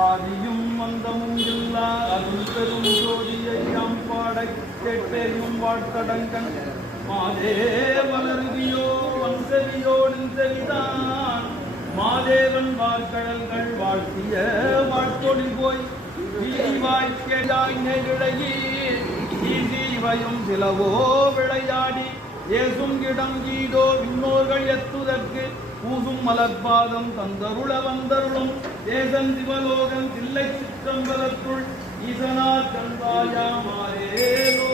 ஆதியும் மந்தமும் இல்லா அருள் பெரும் ஜோதியை யாம் பாடக் கேட்பேயும் வாழ்த்தடங்கன் மாதே வளருவியோ வந்தவியோ நின்றவிதான் மாதேவன் வாழ்கடல்கள் வாழ்த்திய வாழ்த்தொழி போய் வாய்க்கையாய் விளையி ஈசீவையும் சிலவோ விளையாடி ஏசும் இடம் கீதோ விண்ணோர்கள் எத்துதற்கு பூசும் மலர்பாதம் தந்தருள வந்தருளும் தேசன் சிவலோகன் தில்லை சிற்றம்பலத்துள் ஈசனா கண்வாயாமாரேலோ